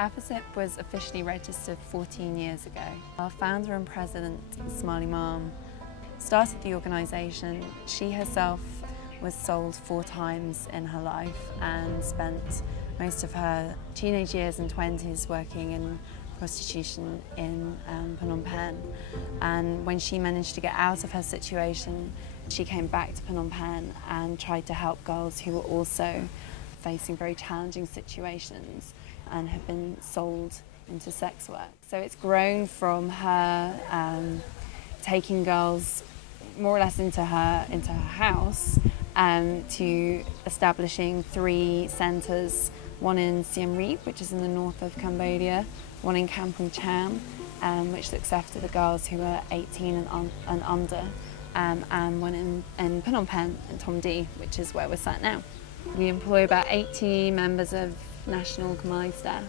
AFSIP was officially registered 14 years ago. Our founder and president, Smiley Mom, started the organisation. She herself was sold 4 times in her life and spent most of her teenage years and 20s working in prostitution in Phnom Penh. And when she managed to get out of her situation, she came back to Phnom Penh and tried to help girls who were also facing very challenging situations and have been sold into sex work. So it's grown from her taking girls more or less into her house to establishing 3 centres, one in Siem Reap, which is in the north of Cambodia, one in Kampong Cham, which looks after the girls who are 18 and under, and one in Phnom Penh in Tom D, which is where we're sat now. We employ about 80 members of national Khmer staff,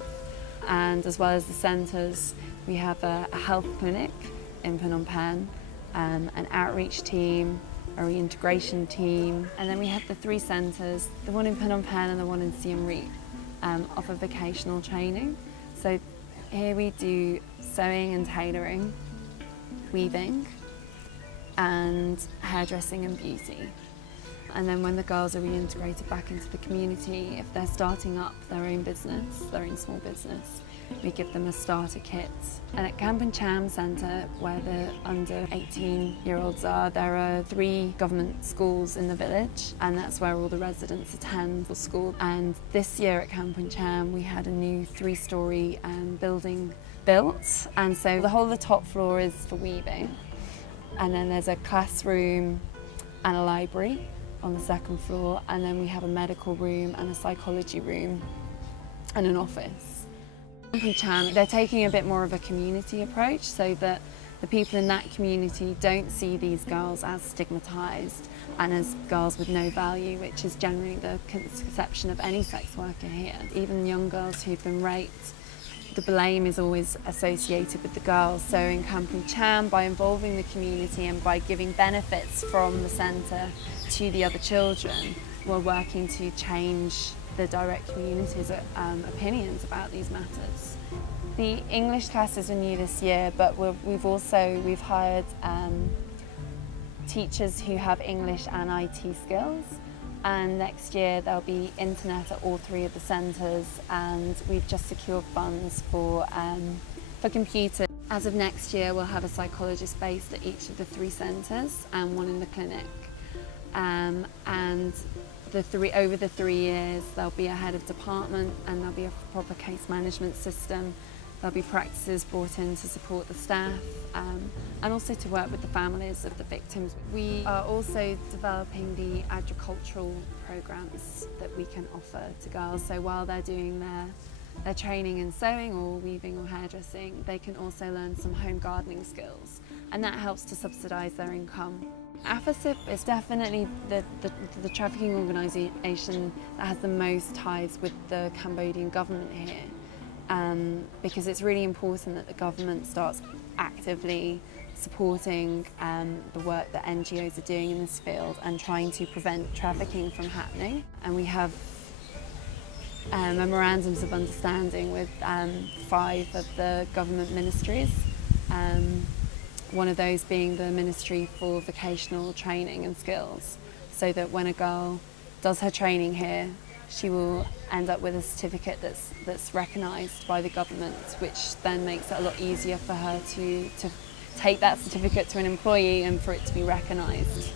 and as well as the centres, we have a health clinic in Phnom Penh, an outreach team, a reintegration team, and then we have the 3 centres, the one in Phnom Penh and the one in Siem Reap, offer vocational training. So here we do sewing and tailoring, weaving, and hairdressing and beauty. And then when the girls are reintegrated back into the community, if they're starting up their own business, their own small business, we give them a starter kit. And at Kampong Cham Centre, where the under 18-year-olds are, there are 3 government schools in the village, and that's where all the residents attend for school. And this year at Kampong Cham, we had a new 3-storey building built, and so the whole of the top floor is for weaving. And then there's a classroom and a library on the 2nd floor, and then we have a medical room and a psychology room and an office. Kampong Cham, they're taking a bit more of a community approach so that the people in that community don't see these girls as stigmatised and as girls with no value, which is generally the conception of any sex worker here. Even young girls who've been raped, the blame is always associated with the girls. So in Kampong Cham, by involving the community and by giving benefits from the centre to the other children, we're working to change the direct community's opinions about these matters. The English classes are new this year, but we've hired teachers who have English and IT skills. And next year there'll be internet at all 3 of the centres, and we've just secured funds for computers. As of next year, we'll have a psychologist based at each of the 3 centres and one in the clinic. And over the 3 years, there'll be a head of department and there'll be a proper case management system. There'll be practices brought in to support the staff and also to work with the families of the victims. We are also developing the agricultural programs that we can offer to girls. So while they're doing their training in sewing or weaving or hairdressing, they can also learn some home gardening skills, and that helps to subsidise their income. AFSIP is definitely the trafficking organisation that has the most ties with the Cambodian government here. Because it's really important that the government starts actively supporting the work that NGOs are doing in this field and trying to prevent trafficking from happening. And we have memorandums of understanding with 5 of the government ministries, one of those being the Ministry for Vocational Training and Skills, so that when a girl does her training here, she will end up with a certificate that's recognised by the government, which then makes it a lot easier for her to take that certificate to an employee and for it to be recognised.